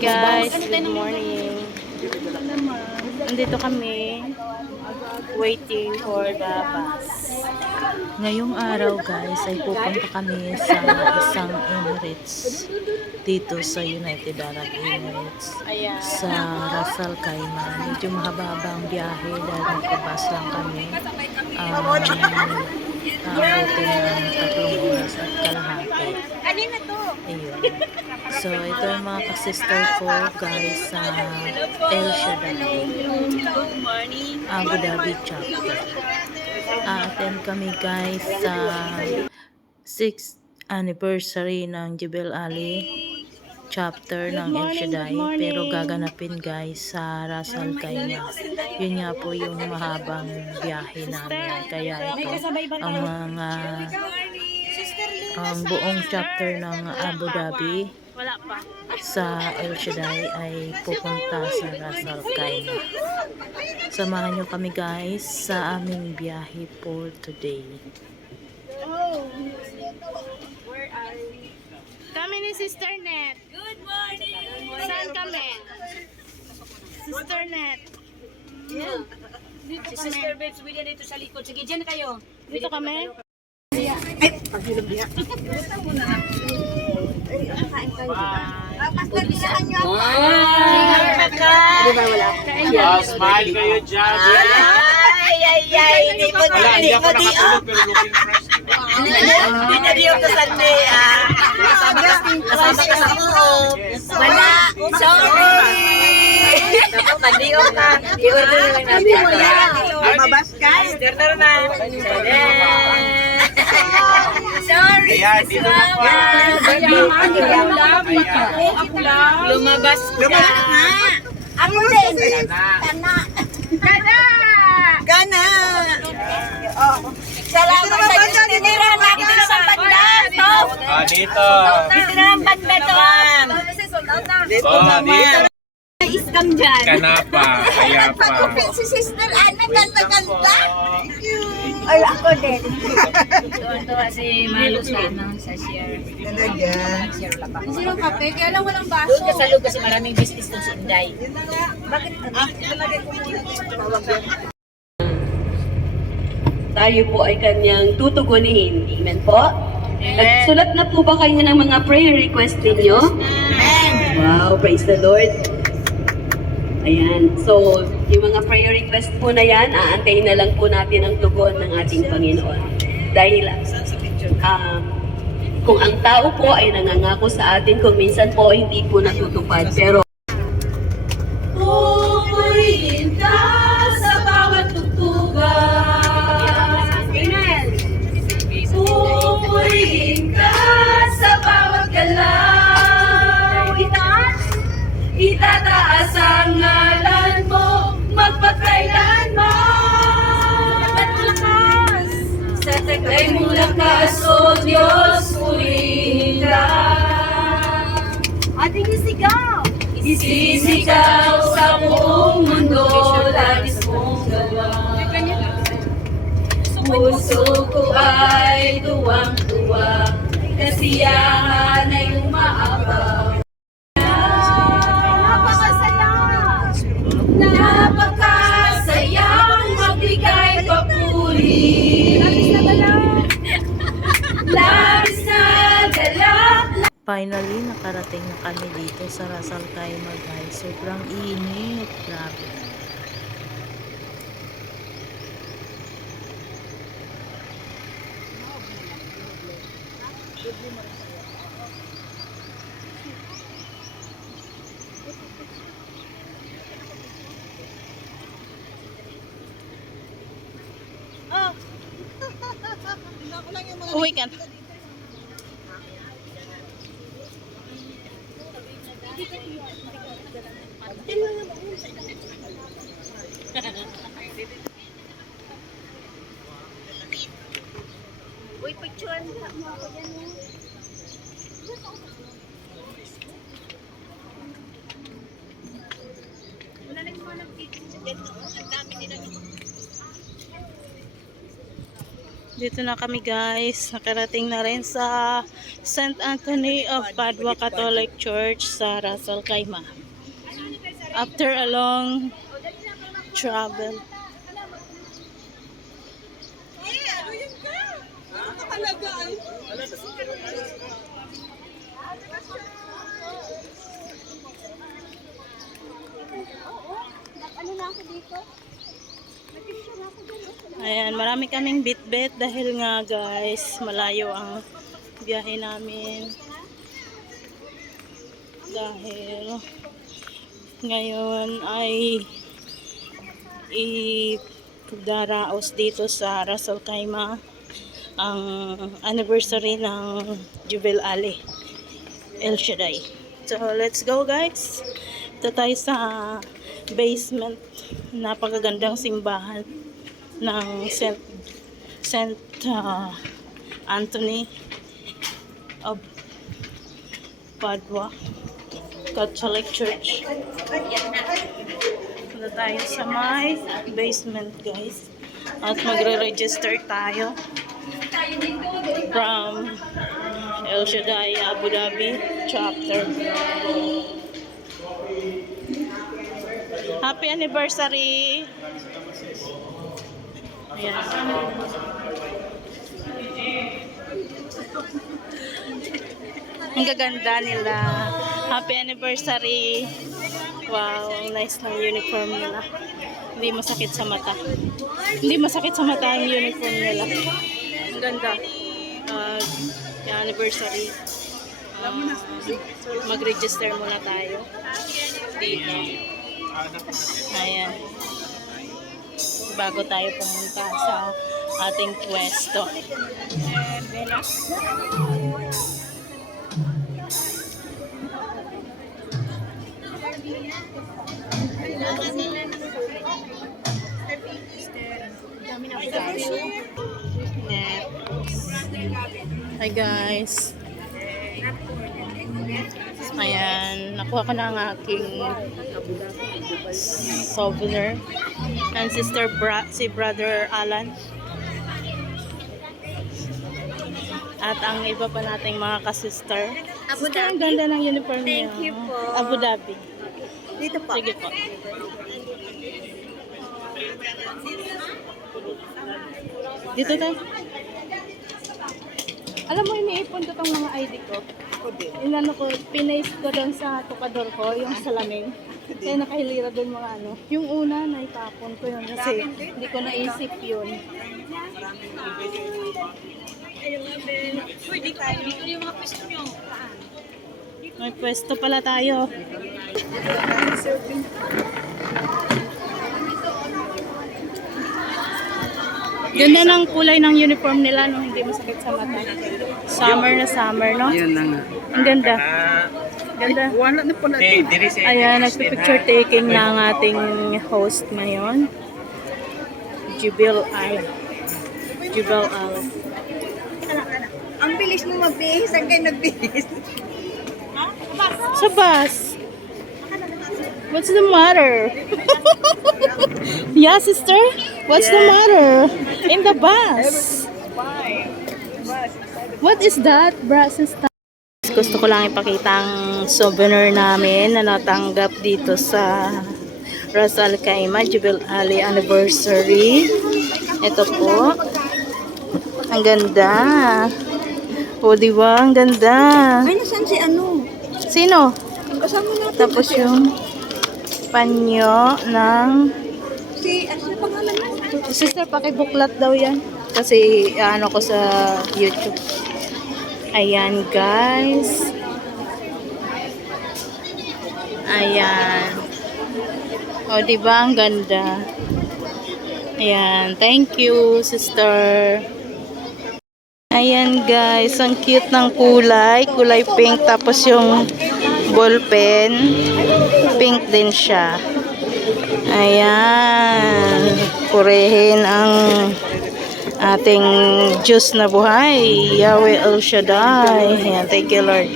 Guys, good morning. Nandito kami waiting for the bus. Ngayong araw guys ay pupunta kami sa isang Emirates dito sa United Arab Emirates sa Ras Al Khaimah. Medyo mahaba-habang biyahe dahil nagpabas lang kami. Abutin ng 3 oras at kalahati. Ayun. So, ito yung mga kasister ko guys sa El Shaddai Abu Dhabi chapter. Attend kami guys sa 6th anniversary ng Jebel Ali chapter ng El Shaddai, pero gaganapin guys sa Ras Al Khaimah. Yun nga po yung mahabang biyahe namin, kaya ito ang buong chapter ng Abu Dhabi sa El Shaddai ay pupunta sa Ras Al Khaimah. Samahan nyo kami guys sa aming biyahe for today. Kami ni Sister Net. Good morning! Saan kami? Sister Net. Yeah. Dito si Sister Babes, william dito sa likod. Sige, dyan kayo. Dito kami? Ay, paghilang biya. Pagkakirahan nyo ako. Di ba wala? Smile kayo dyan. Ay. Hindi mo Hindi ako nakatulog pero looking fresh. Hindi na diyo ka Sunday. Kasama ka sa loob. Wala. Sorry. Dapat madiyo ka. I-order na lang natin. Lumabas ka. Order na. Sorry. Ayan, dito na po. Ako lang. Lumabas ka. Ako din. Gana. Salamat sa Diyos. Tinira natin sa banda. Dito. Tinira ng banda doon. Dito naman. Iskam dyan. Kanapa. Kaya pa. Si Sister Ana, ganda-ganda. Ay, ako din. Tuwa si Malo sa share. Share lang pa. Kasi yung kape, kaya lang walang baso. Doon ka sa loob kasi maraming business doon si Inday. Bakit? Tayo po ay kanyang tutugunin. Amen po? Nagsulat na po ba kayo ng mga prayer request ninyo? Amen. Wow, praise the Lord. Ayan. So, yung mga prayer request po na yan, aantayin na lang po natin ang tugon ng ating Panginoon. Dahil, kung ang tao po ay nangangako sa atin, kung minsan po hindi po natutupad. Pero, pupurihin ka sa bawat tugtugan. Amen. Pupurihin ka sa bawat galaw. Itataas ang ngalan mo, magpakailanman. Sa taglay mong lakas, O Diyos, purihin ka. Ating isigaw. Isisigaw sa buong mundo, labis mong gawa. Puso ko ay tuwang-tuwa, kasiyahan ay umaapaw. Napakasayang magbigay papuri. Labis na galak. Finally, nakarating na kami dito sa Ras Al Khaimah guys. Sobrang init. Grabe. Uwi ka. Uy, picturean mo ako yan. Wala na yung mga nagtitin sa dyan. Ang dami nila. Dito na kami guys. Nakarating na rin sa St. Anthony of Padua Catholic Church sa Ras Al Khaimah. After a long travel. Ayan, marami kaming bit-bit dahil nga guys, malayo ang biyahe namin. Dahil ngayon ay idaraos dito sa Ras Al Khaimah ang anniversary ng Jebel Ali El Shaddai. So let's go guys. Ito tayo sa basement. Napakagandang simbahan ng St. Anthony of Padua Catholic Church. Punta tayo sa my basement guys. At magre-register tayo from El Shaddai Abu Dhabi chapter. Happy anniversary! Ayan. Ang gaganda nila. Happy anniversary! Wow, nice ng uniform nila. Hindi masakit sa mata. Hindi masakit sa mata ang uniform nila. Ang ganda. Anniversary. Mag-register muna tayo. Dito. Ayan. Bago tayo pumunta sa ating pwesto. Hi guys. Ayan, nakuha ko na ang aking souvenir. And si Brother Alan. At ang iba pa nating mga kasister. Abu Sister, ang Dhabi. ganda ng uniform niya. Thank you po. Abu Dhabi. Dito po. Sige po. Dito tayo. Alam mo, iniipon ko tong mga ID ko. Inano ko, pinaste ko doon sa tukador ko, yung salamin. Kaya nakahilira doon mga ano. Yung una, naitapon ko yun kasi hindi ko naisip yun. May pwesto pala tayo. Ganda ng kulay ng uniform nila, no? Hindi masakit sa mata. Summer na summer, no? Yun na nga. Ang ganda. Ganda. Wala na pala. Ayan, nagpipicture taking na ang ating host ngayon. Jebel Ali. Jebel Ali. Ang bilis mo magbihis. Ang kayo nagbihis. Sa bus. What's the matter? Yeah, sister? What's the matter? In the bus. What is that, bra, sister? Gusto ko lang ipakita ang souvenir namin na natanggap dito sa Ras Al Khaimah Jebel Ali anniversary. Ito po. Ang ganda. O, diba? Ang ganda. Ay, nasan si ano? Sino? Kasama natin. Tapos yung panyo ng Si, ano pangalan mo? sister, pakibuklat daw yan. Kasi ano ko sa YouTube. Ayan guys. Ayan. O, diba? Ang ganda. Ayan. Thank you, sister. Ayan guys. Ang cute ng kulay. Kulay pink. Tapos yung ballpen. Pink din siya. Ayan. Purehin ang ating Diyos na buhay. Yahweh El Shaddai. Ayan. Thank you, Lord.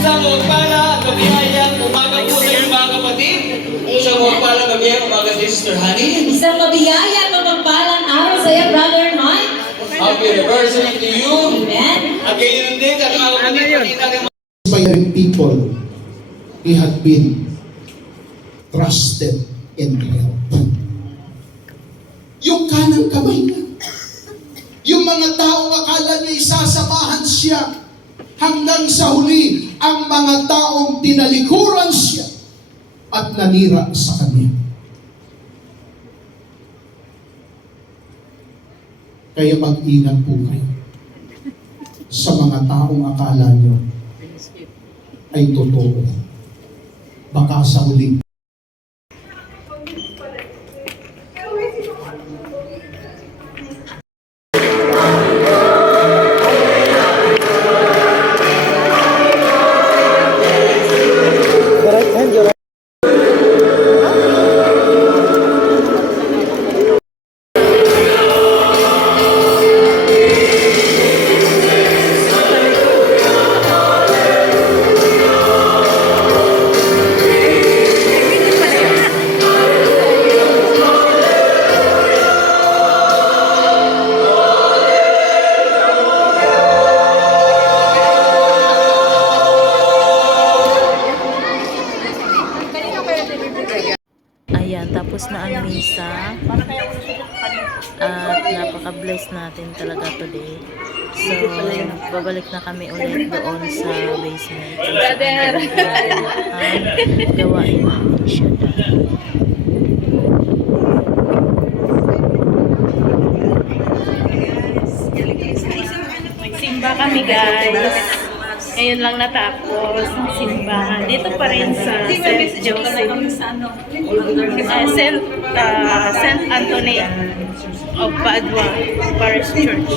Sa mga pala, kabihayang umaga po sa mga kapatid. personally to you. Again din, at mga Inspiring people, he had been trusted and helped. Yung kanang kamay niya, yung mga taong akala niya isasamahan siya, hanggang sa huli, ang mga taong tinalikuran siya at nanira sa kanya. Kaya mag-ingat po kayo sa mga taong akala niyo ay totoo. Baka sa huli, Ayan, tapos na ang misa. At napaka-bless natin talaga today. So, babalik na kami ulit doon sa basement. Ang gawain natin siya. Simba kami, guys. Ngayon lang natapos ang simbahan. Dito pa rin sa St. Joseph. St. Anthony of Padua Parish Church.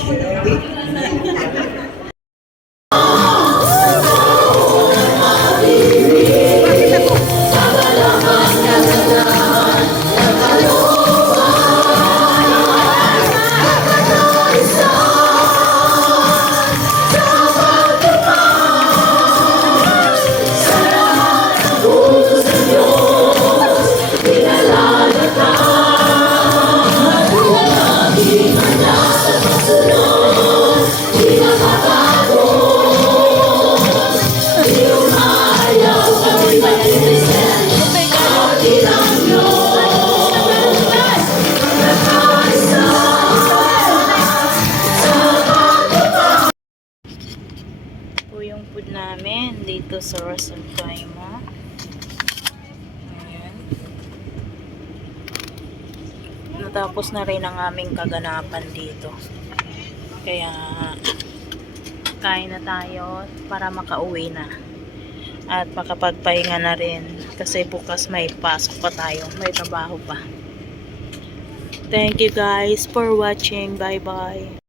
Yung food namin dito sa Rosal Kaima. Ayan. Natapos na rin ang aming kaganapan dito. Kaya kain na tayo para makauwi na. At makapagpahinga na rin. Kasi bukas may pasok pa tayo. May trabaho pa. Thank you guys for watching. Bye bye.